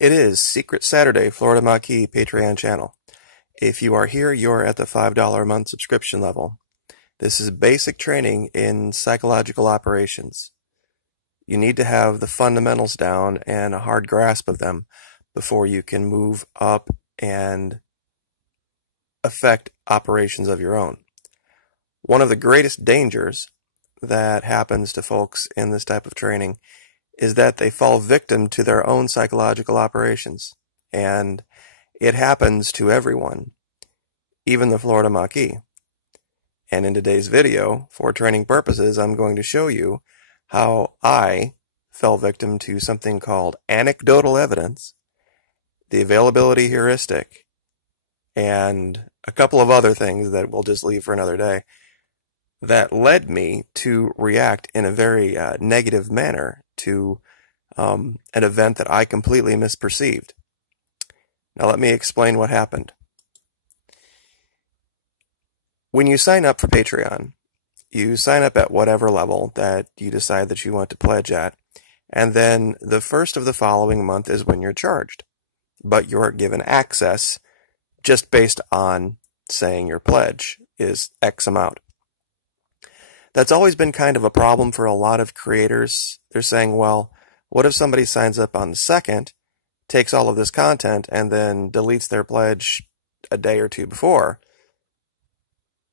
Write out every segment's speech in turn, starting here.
It is Secret Saturday Florida Maquis Patreon channel. If you are here, you're at the $5 a month subscription level. This is basic training in psychological operations. You need to have the fundamentals down and a hard grasp of them before you can move up and affect operations of your own. One of the greatest dangers that happens to folks in this type of training is that they fall victim to their own psychological operations. And it happens to everyone, even the Florida Maquis. And in today's video, for training purposes, I'm going to show you how I fell victim to something called anecdotal evidence, the availability heuristic, and a couple of other things that we'll just leave for another day, that led me to react in a very negative manner to an event that I completely misperceived. Now let me explain what happened. When you sign up for Patreon, you sign up at whatever level that you decide that you want to pledge at, and then the first of the following month is when you're charged. But you're given access just based on saying your pledge is X amount. That's always been kind of a problem for a lot of creators. They're saying, well, what if somebody signs up on the 2nd, takes all of this content, and then deletes their pledge a day or two before?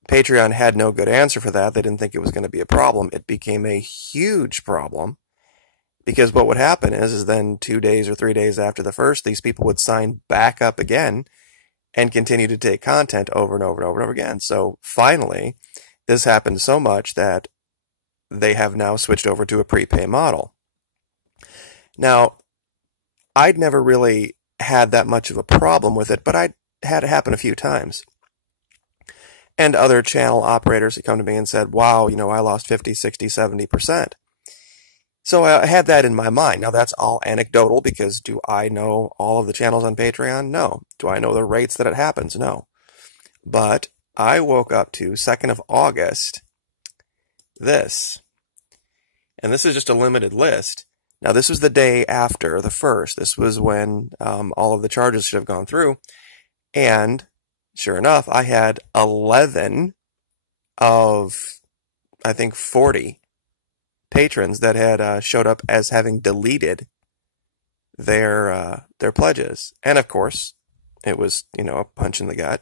Patreon had no good answer for that. They didn't think it was going to be a problem. It became a huge problem because what would happen is then 2 days or 3 days after the first, these people would sign back up again and continue to take content over and over and over and over again. So finally, this happened so much that they have now switched over to a prepay model. Now, I'd never really had that much of a problem with it, but I'd had it happen a few times. And other channel operators had come to me and said, wow, I lost 50, 60, 70%. So I had that in my mind. Now, that's all anecdotal because do I know all of the channels on Patreon? No. Do I know the rates that it happens? No. But I woke up to 2nd of August, this. And this is just a limited list. Now, this was the day after the 1st. This was when all of the charges should have gone through. And sure enough, I had 11 of, I think, 40 patrons that had showed up as having deleted their pledges. And of course, it was, a punch in the gut.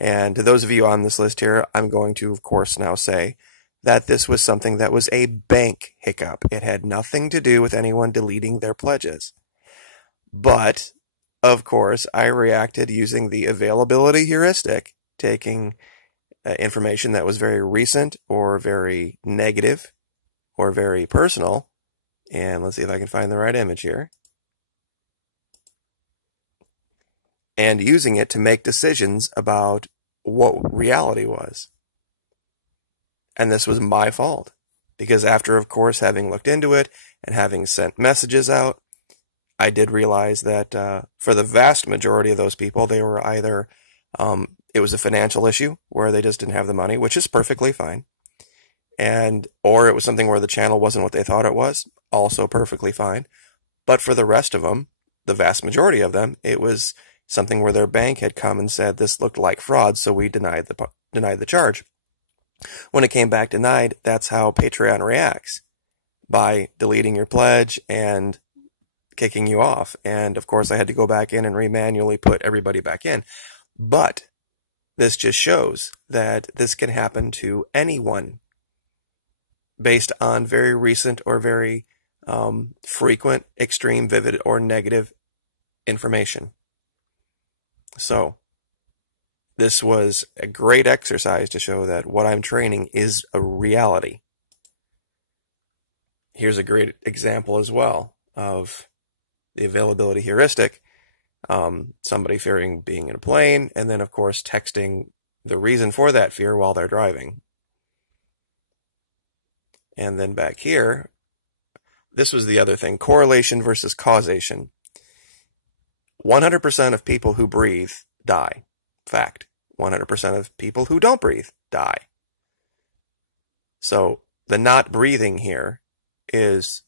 And to those of you on this list here, I'm going to, of course, now say that this was something that was a bank hiccup. It had nothing to do with anyone deleting their pledges. But, of course, I reacted using the availability heuristic, taking information that was very recent or very negative or very personal. And let's see if I can find the right image here. And using it to make decisions about what reality was. And this was my fault. Because after, of course, having looked into it and having sent messages out, I did realize that for the vast majority of those people, they were either, it was a financial issue where they just didn't have the money, which is perfectly fine. Or it was something where the channel wasn't what they thought it was, also perfectly fine. But for the rest of them, the vast majority of them, it was something where their bank had come and said this looked like fraud, so we denied the charge. When it came back denied, that's how Patreon reacts, by deleting your pledge and kicking you off. And of course, I had to go back in and manually put everybody back in. But this just shows that this can happen to anyone based on very recent or very frequent, extreme, vivid, or negative information. So, this was a great exercise to show that what I'm training is a reality. Here's a great example as well of the availability heuristic. Somebody fearing being in a plane, and then, of course, texting the reason for that fear while they're driving. And then back here, this was the other thing, correlation versus causation. 100% of people who breathe die. Fact. 100% of people who don't breathe die. So the not breathing here is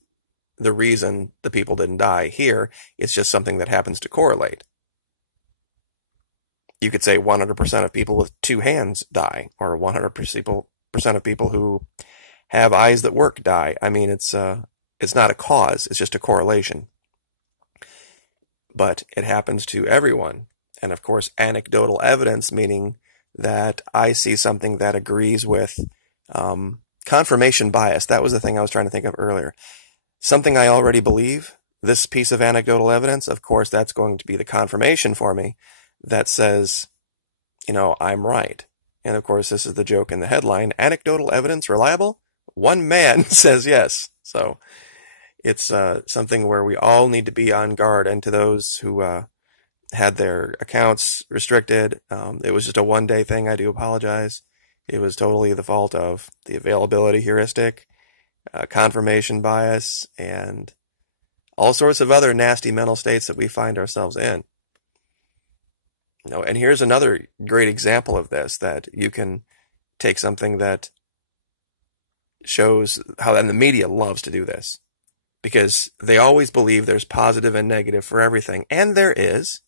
the reason the people didn't die. Here, it's just something that happens to correlate. You could say 100% of people with two hands die, or 100% of people who have eyes that work die. I mean, it's not a cause, it's just a correlation. But it happens to everyone. And of course, anecdotal evidence, meaning that I see something that agrees with confirmation bias. That was the thing I was trying to think of earlier. Something I already believe, this piece of anecdotal evidence, of course, that's going to be the confirmation for me that says, I'm right. And of course, this is the joke in the headline: anecdotal evidence reliable? One man says yes. So it's something where we all need to be on guard. And to those who had their accounts restricted, it was just a one-day thing. I do apologize. It was totally the fault of the availability heuristic, confirmation bias, and all sorts of other nasty mental states that we find ourselves in. And here's another great example of this, that you can take something that shows how, and the media loves to do this, because they always believe there's positive and negative for everything, and there is,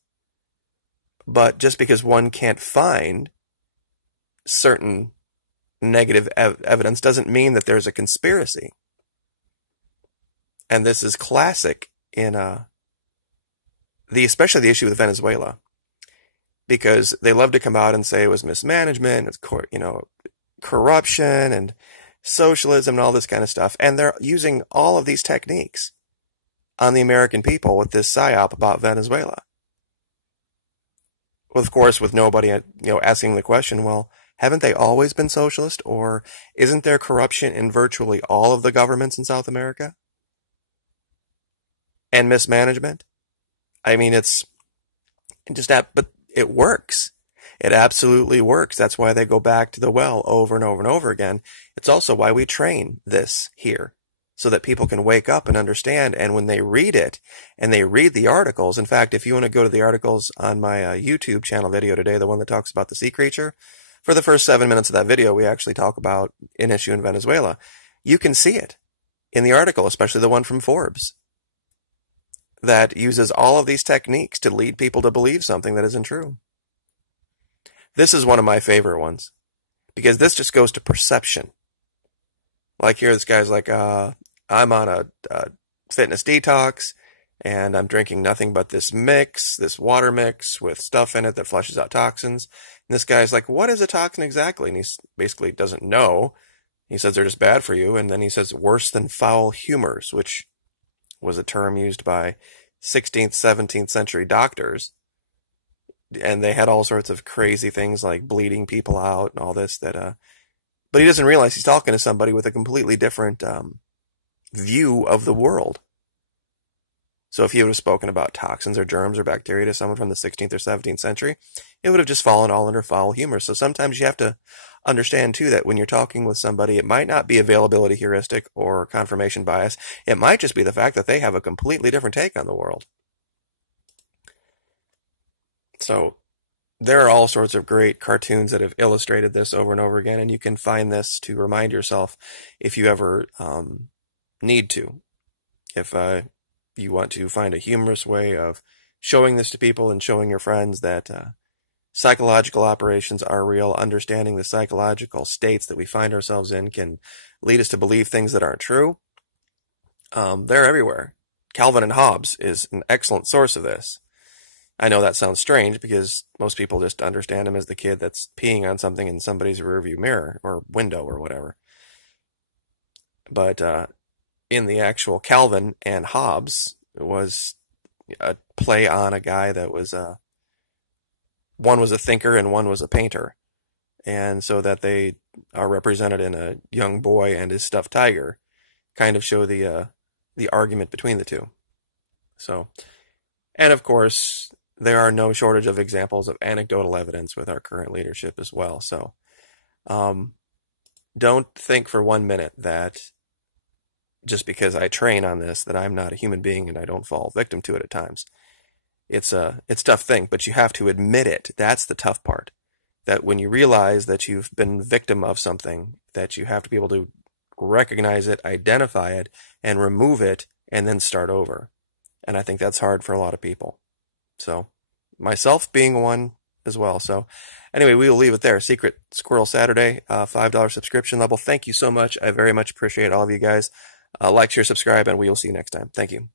but just because one can't find certain negative evidence doesn't mean that there's a conspiracy. And this is classic in especially the issue with Venezuela, because they love to come out and say it was mismanagement, it's corruption and socialism and all this kind of stuff, and they're using all of these techniques on the American people with this psyop about Venezuela. Well, of course, with nobody asking the question, well, haven't they always been socialist, or isn't there corruption in virtually all of the governments in South America? And mismanagement? I mean, but it works. It absolutely works. That's why they go back to the well over and over and over again. It's also why we train this here, so that people can wake up and understand. And when they read it, and they read the articles, in fact, if you want to go to the articles on my YouTube channel video today, the one that talks about the sea creature, for the first 7 minutes of that video, we actually talk about an issue in Venezuela. You can see it in the article, especially the one from Forbes, that uses all of these techniques to lead people to believe something that isn't true. This is one of my favorite ones, because this just goes to perception. Like here, this guy's like, I'm on a fitness detox, and I'm drinking nothing but this water mix with stuff in it that flushes out toxins. And this guy's like, what is a toxin exactly? And he basically doesn't know. He says they're just bad for you. And then he says worse than foul humors, which was a term used by 16th, 17th century doctors. And they had all sorts of crazy things like bleeding people out and all this but he doesn't realize he's talking to somebody with a completely different view of the world. So if he would have spoken about toxins or germs or bacteria to someone from the 16th or 17th century, it would have just fallen all under foul humor. So sometimes you have to understand, too, that when you're talking with somebody, it might not be availability heuristic or confirmation bias. It might just be the fact that they have a completely different take on the world. So there are all sorts of great cartoons that have illustrated this over and over again, and you can find this to remind yourself if you ever need to. If you want to find a humorous way of showing this to people and showing your friends that psychological operations are real, understanding the psychological states that we find ourselves in can lead us to believe things that aren't true. They're everywhere. Calvin and Hobbes is an excellent source of this. I know that sounds strange because most people just understand him as the kid that's peeing on something in somebody's rearview mirror or window or whatever. But in the actual Calvin and Hobbes, it was a play on a guy that was one was a thinker and one was a painter. And so that they are represented in a young boy and his stuffed tiger kind of show the argument between the two. So, and of course, there are no shortage of examples of anecdotal evidence with our current leadership as well. So don't think for 1 minute that just because I train on this that I'm not a human being and I don't fall victim to it at times. It's a tough thing, but you have to admit it. That's the tough part. That when you realize that you've been victim of something, that you have to be able to recognize it, identify it, and remove it, and then start over. And I think that's hard for a lot of people. So, myself being one as well. So, anyway, we will leave it there. Secret Squirrel Saturday, $5 subscription level. Thank you so much. I very much appreciate all of you guys. Like, share, subscribe, and we will see you next time. Thank you.